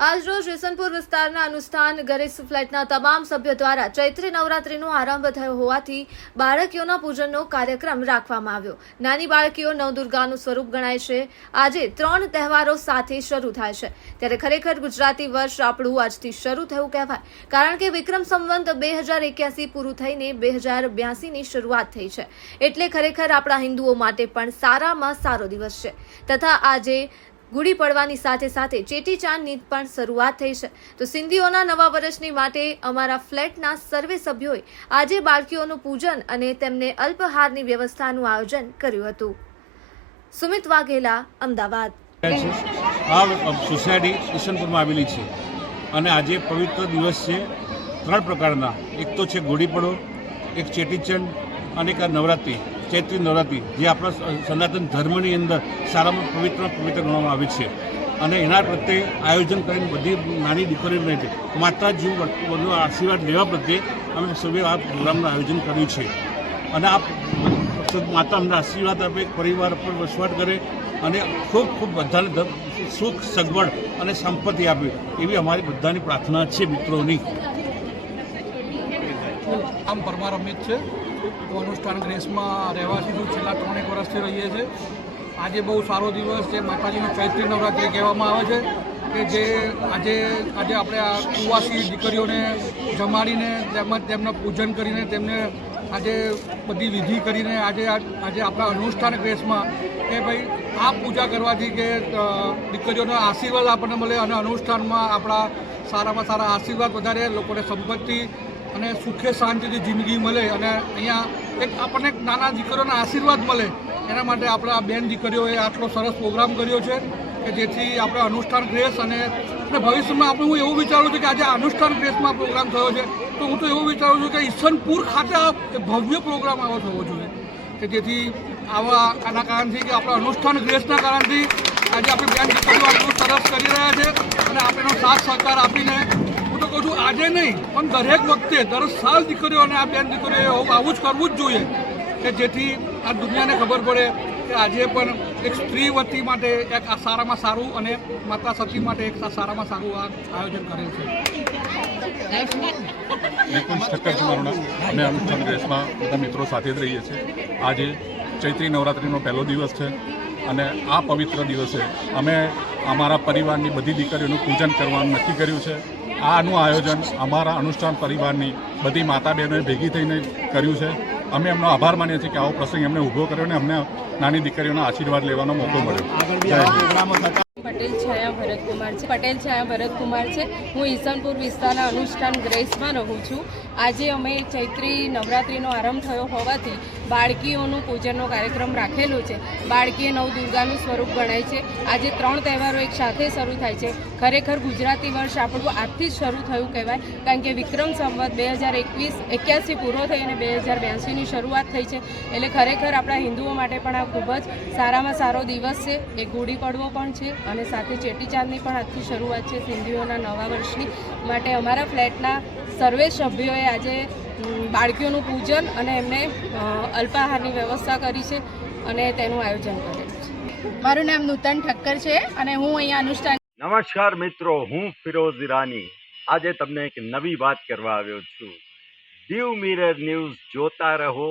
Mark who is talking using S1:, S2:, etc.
S1: આજરોજ રેસનપુર વિસ્તારના અનુષ્ઠાન ગરીસ ફ્લેટના તમામ સભ્યો દ્વારા ચૈત્ર નવરાત્રીનો આરંભ થયો હોવાથી બાળકીઓના પૂજનનો કાર્યક્રમ રાખવામાં આવ્યો. નાની બાળકીઓ નવદુર્ગાનું સ્વરૂપ ગણાય છે. આજે ત્રણ તહેવારો સાથે શરૂ થાય છે. ત્યારે ખરેખર ગુજરાતી વર્ષ આપણું આજથી શરૂ થયું કહેવાય. કારણ કે વિક્રમ સંવંત બે હજાર એક્યાસી પૂરું થઈને બે હજાર બ્યાસીની શરૂઆત થઈ છે. એટલે ખરેખર આપણા હિન્દુઓ માટે પણ સારામાં સારો દિવસ છે. તથા આજે ગુડી પડવાની સાથે સાથે ચેટીચાંદની પણ શરૂઆત થઈ છે. તો સિંધીઓના નવા વર્ષની માટે અમારા ફ્લેટના સર્વે સભ્યોએ આજે બાળકીઓનું પૂજન અને તેમને અલ્પહારની વ્યવસ્થાનું આયોજન કર્યું હતું. સુમિત વાઘેલા, અમદાવાદ.
S2: આ સોસાયટી કિશનપુરમાં આવેલી છે અને આજે પવિત્ર દિવસ છે. ત્રણ પ્રકારના. એક તો છે ઘોડી પડો, એક ચેટીચંડ અને એક નવરાત્રિ. ચૈત્રી નવરાત્રિ, જે આપણા સનાતન ધર્મની અંદર સારામાં પવિત્ર પવિત્ર ગણવામાં આવે છે. અને એના પ્રત્યે આયોજન કરીને બધી નાની દીકરીઓને છે. માતાજી બધું આશીર્વાદ લેવા પ્રત્યે અમે સૌએ આ પ્રોગ્રામનું આયોજન કર્યું છે. અને આ માતા અમને આશીર્વાદ આપે, પરિવાર પર વસવાટ કરે અને ખૂબ ખૂબ બધાને સુખ, સગવડ અને સંપત્તિ આપે એવી અમારી બધાની પ્રાર્થના છે મિત્રોની.
S3: આમ પરમાર અમિત છે. હું અનુષ્ઠાન ગ્રેસમાં રહેવાસી છું. છેલ્લા ત્રણેક વર્ષથી રહીએ છીએ. આજે બહુ સારો દિવસ છે. માતાજીનું ચૈત્રી નવરાત્રિ કહેવામાં આવે છે કે જે આજે આજે આપણે આ કુવાસી દીકરીઓને જમાડીને તેમજ તેમના પૂજન કરીને તેમને આજે બધી વિધિ કરીને આજે આજે આપણા અનુષ્ઠાન ગ્રેસમાં કે ભાઈ આ પૂજા કરવાથી કે દીકરીઓનો આશીર્વાદ આપણને મળે અને અનુષ્ઠાનમાં આપણા સારામાં સારા આશીર્વાદ વધારે, લોકોને સંપત્તિ અને સુખે શાંતિથી જિંદગી મળે અને અહીંયા એક આપણને નાના દીકરીઓના આશીર્વાદ મળે. એના માટે આપણે આ બેન દીકરીઓએ આટલો સરસ પ્રોગ્રામ કર્યો છે કે જેથી આપણે અનુષ્ઠાન ગ્રેસ અને ભવિષ્યમાં આપણે હું એવું વિચારું છું કે આજે અનુષ્ઠાન ગ્રેસમાં પ્રોગ્રામ થયો છે, તો હું તો એવું વિચારું છું કે ઈસનપુર ખાતે ભવ્ય પ્રોગ્રામ આવો થવો જોઈએ. કે જેથી આવા આના કારણથી કે આપણા અનુષ્ઠાન ગ્રેસના કારણથી આજે આપણે બેન દીકરીઓ આટલું સરસ કરી રહ્યા છે અને આપણે સાથ સહકાર આપીને કહું છું, આજે નહીં, પણ દરેક વખતે દર સાલ દીકરીઓને આ બેન દીકરીઓએ આવું જ કરવું જ જોઈએ કે જેથી આ દુનિયાને ખબર પડે કે આજે પણ એક સ્ત્રી વતી માટે એક આ સારામાં સારું અને માતા સતી માટે એક સારામાં સારું આ આયોજન કરેલ છે.
S4: છે અમે અનુષ્ઠાન દેશમાં બધા મિત્રો સાથે જ રહીએ છીએ. આજે ચૈત્રી નવરાત્રિનો પહેલો દિવસ છે અને આ પવિત્ર દિવસે અમે અમારા પરિવારની બધી દીકરીઓનું પૂજન કરવાનું નક્કી કર્યું છે. આનું આયોજન અમારા અનુષ્ઠાન પરિવારની બધી માતા બહેનોએ ભેગી થઈને કર્યું છે. અમે એમનો આભાર માનીએ છીએ કે આવો પ્રસંગ એમને ઊભો કર્યો અને અમને નાની દીકરીઓના આશીર્વાદ લેવાનો મોકો મળ્યો.
S5: પટેલ છાયા ભરતકુમાર છે. પટેલ છાયા ભરતકુમાર છે. હું ઈસનપુર વિસ્તારના અનુષ્ઠાન ગ્રેસમાં રહું છું. આજે અમે ચૈત્રી નવરાત્રિનો આરંભ થયો હોવાથી બાળકીઓનું પૂજનનો કાર્યક્રમ રાખેલો છે. બાળકીએ નવ દુર્ગાનું સ્વરૂપ ગણાય છે. આજે ત્રણ તહેવારો એક સાથે શરૂ થાય છે. ખરેખર ગુજરાતી વર્ષ આપણું આજથી જ શરૂ થયું કહેવાય. કારણ કે વિક્રમ સંવત બે હજાર એકવીસ એક્યાસી પૂરો થઈ અને બે હજાર બ્યાસીની શરૂઆત થઈ છે. એટલે ખરેખર આપણા હિન્દુઓ માટે પણ આ ખૂબ જ સારામાં સારો દિવસ છે. એ ગુડી પડવો પણ છે. અને સાથે ચેટીચાંદની પણ આજથી શરૂઆત છે સિંધીઓના નવા વર્ષની માટે અમારા ફ્લેટના સર્વે સભ્યોએ આજે બાળકીઓનું પૂજન અને એમને અલ્પાહારની વ્યવસ્થા કરી છે અને તેનું આયોજન કરેલું છે.
S6: મારું નામ નૂતન ઠક્કર છે અને હું અહીંયા અનુષ્ઠાન
S7: નમસ્કાર મિત્રો, હું ફિરોઝ ઈરાની. આજે તમને એક નવી વાત કરવા આવ્યો છું. દીવ મિરર ન્યૂઝ જોતા રહો